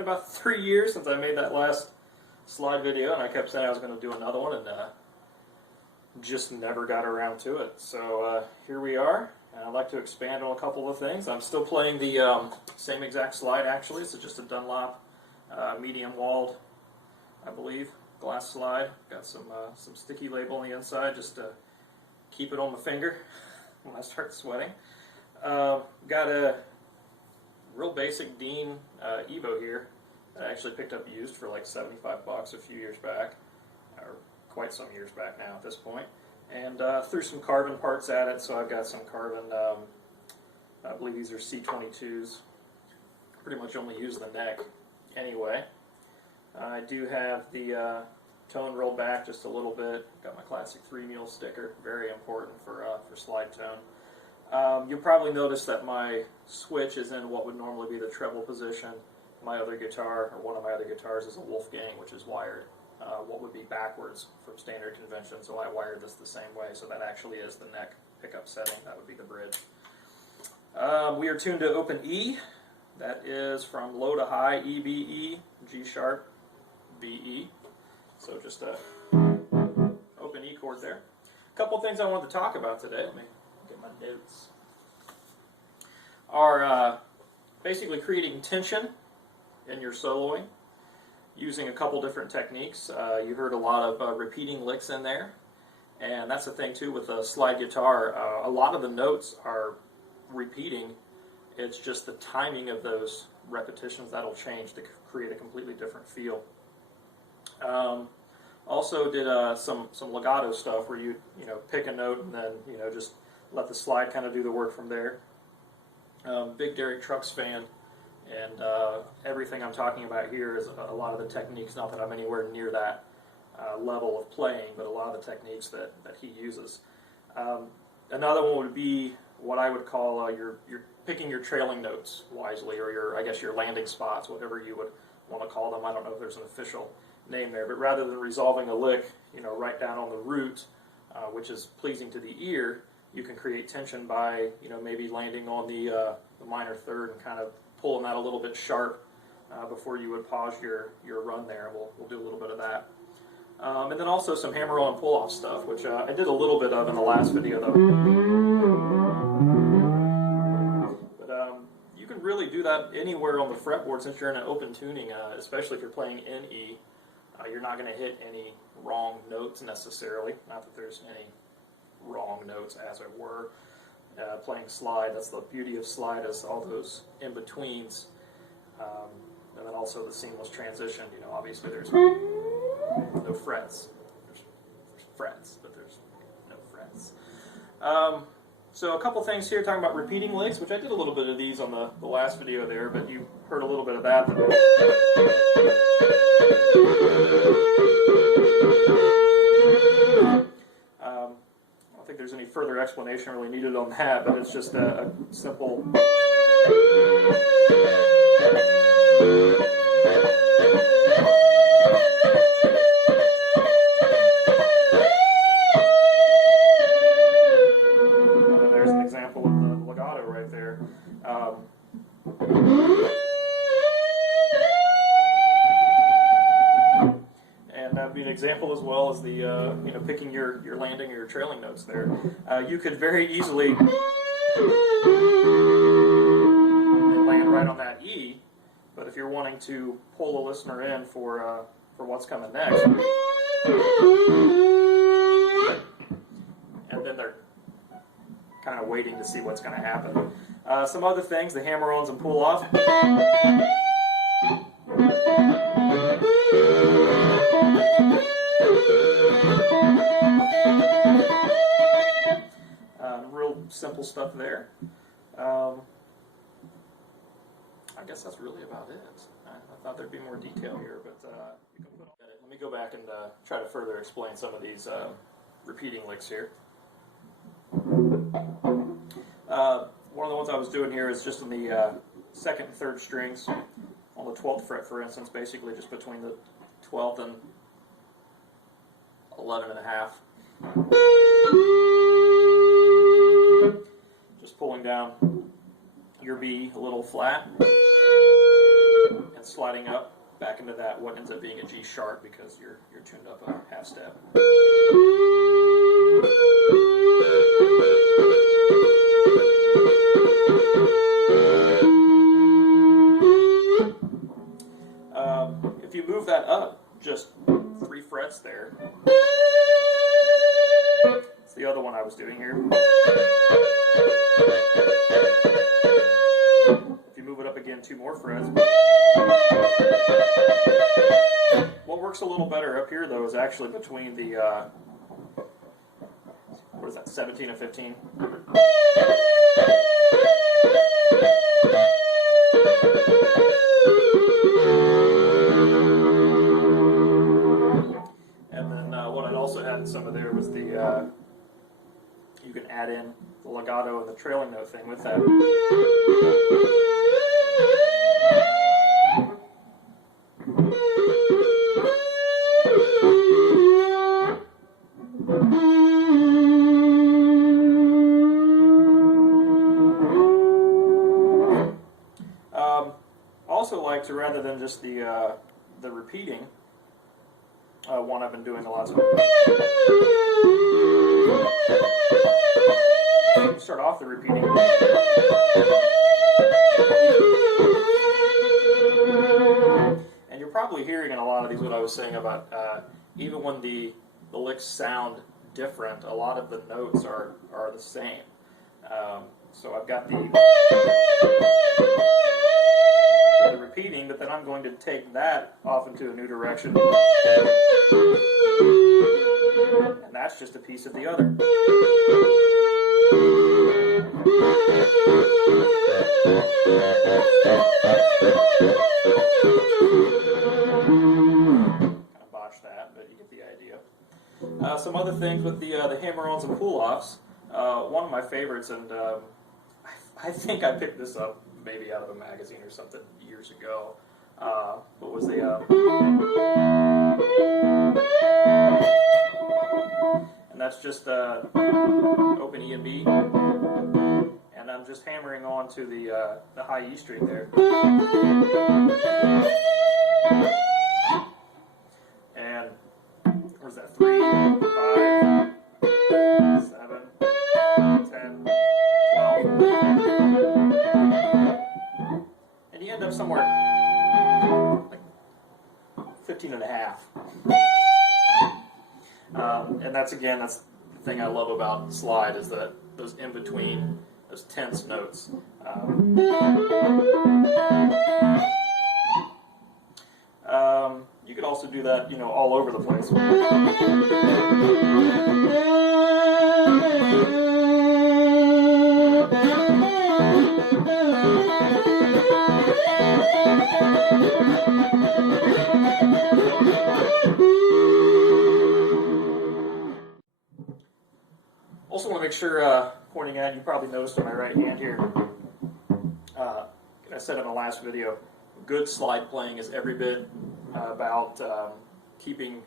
been about 3 years since I made that last slide video, and I kept saying I was going to do another one, and just never got around to it. So here we are, and I'd like to expand on a couple of things. I'm still playing the same exact slide, actually. It's just a Dunlop medium-walled, I believe, glass slide. Got some sticky label on the inside just to keep it on the finger when I start sweating. Got a real basic Dean Evo here that I actually picked up used for like 75 bucks a few years back, or quite some years back now at this point, and threw some carbon parts at it. So I've got some carbon, I believe these are C22s. Pretty much only use the neck anyway. I do have the tone rolled back just a little bit. Got my classic 3 mule sticker, very important for slide tone. You'll probably notice that my switch is in what would normally be the treble position. My other guitar, or one of my other guitars, is a Wolfgang, which is wired what would be backwards from standard convention, so I wired this the same way, so that actually is the neck pickup setting. That would be the bridge. We are tuned to open E. That is from low to high, EBE, G sharp, BE. So just a open E chord there. A couple things I wanted to talk about today. Let me get my notes. Are basically creating tension in your soloing using a couple different techniques. You heard a lot of repeating licks in there, and that's the thing too with a slide guitar. A lot of the notes are repeating. It's just the timing of those repetitions that'll change to create a completely different feel. Also did some legato stuff where you pick a note and then just let the slide kind of do the work from there. Big Derek Trucks fan, and everything I'm talking about here is a lot of the techniques. Not that I'm anywhere near that level of playing, but a lot of the techniques that he uses. Another one would be what I would call you're picking your trailing notes wisely, or I guess your landing spots, whatever you would want to call them. I don't know if there's an official name there, but rather than resolving a lick, right down on the root, which is pleasing to the ear, you can create tension by, maybe landing on the minor third and kind of pulling that a little bit sharp before you would pause your run there. And we'll do a little bit of that. And then also some hammer-on and pull-off stuff, which I did a little bit of in the last video, though. You can really do that anywhere on the fretboard since you're in an open tuning, especially if you're playing in E. You're not going to hit any wrong notes necessarily. Not that there's any wrong notes, as it were. Playing slide, that's the beauty of slide, is all those in-betweens. And then also the seamless transition. Obviously there's no frets. There's frets, but there's no frets. So a couple things here talking about repeating licks, which I did a little bit of these on the last video there, but you heard a little bit of that. I don't think there's any further explanation really needed on that, but it's just a simple there's an example of the legato right there. And that would be an example as well as the picking your landing or your trailing notes there. You could very easily land right on that E, but if you're wanting to pull a listener in for what's coming next, and then they're kind of waiting to see what's going to happen. Some other things, the hammer-ons and pull-off. Real simple stuff there. I guess that's really about it. I thought there'd be more detail here, but you can put on it. Let me go back and try to further explain some of these repeating licks here. One of the ones I was doing here is just in the second and third strings on the 12th fret, for instance, basically just between the 12th and 11 and a half. Just pulling down your B a little flat, and and sliding up back into that what ends up being a G sharp because you're tuned up a half step. If you move that up just 3 frets there, it's the other one I was doing here. If you move it up again 2 more frets, what works a little better up here though is actually between the what is that, 17 and 15. And then what I'd also had in some of there was the you can add in the legato and the trailing note thing with that. Also like to, rather than just the repeating, one I've been doing a lot. So start off the repeating. And you're probably hearing in a lot of these what I was saying about even when the licks sound different, a lot of the notes are the same. So I've got the repeating, but then I'm going to take that off into a new direction. And that's just a piece of the other. Kind of botched that, but you get the idea. Some other things with the hammer-ons and pull-offs. One of my favorites, and I think I picked this up maybe out of a magazine or something years ago. What was the and that's just open E and B, and I'm just hammering on to the high E string there, and where's that, 3, 5, 7, 10, 12, and you end up somewhere like 15 and a half. And that's the thing I love about slide, is that those in between, those tense notes. You could also do that, all over the place. Also want to make sure, pointing at, you probably noticed on my right hand here, I said in the last video, good slide playing is every bit about keeping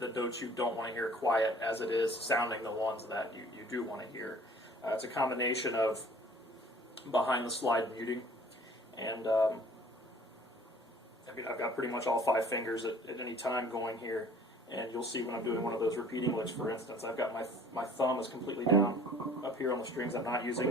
the notes you don't want to hear quiet as it is sounding the ones that you do want to hear. It's a combination of behind the slide muting, and I've got pretty much all 5 fingers at any time going here. And you'll see when I'm doing one of those repeating licks, for instance, I've got my thumb is completely down up here on the strings I'm not using.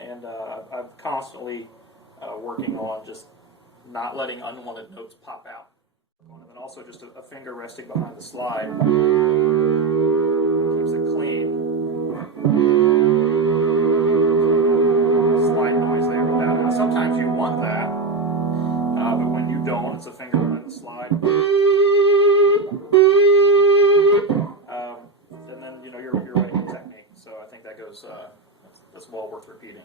And I'm constantly working on just not letting unwanted notes pop out. And then also just a finger resting behind the slide keeps it clean. Slide noise there without it. Now, sometimes you want that. But when you don't, it's a finger behind the slide. And then, you're writing technique. So I think that goes, that's well worth repeating.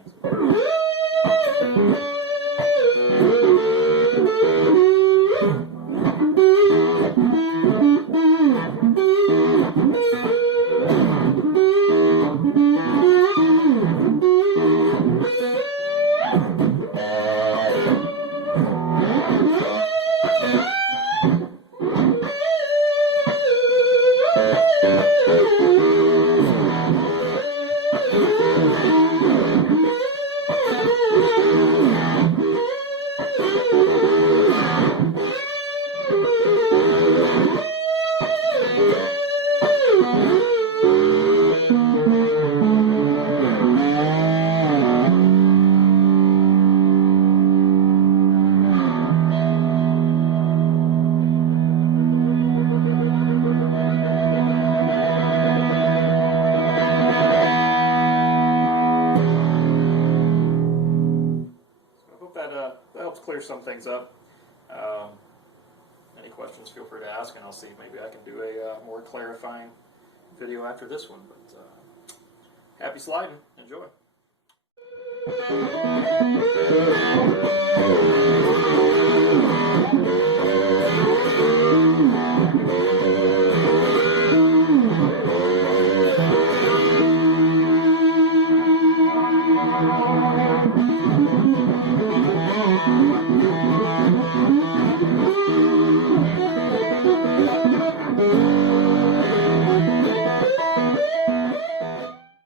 clear some things up. Any questions, feel free to ask, and I'll see if maybe I can do a more clarifying video after this one. But happy sliding. Enjoy.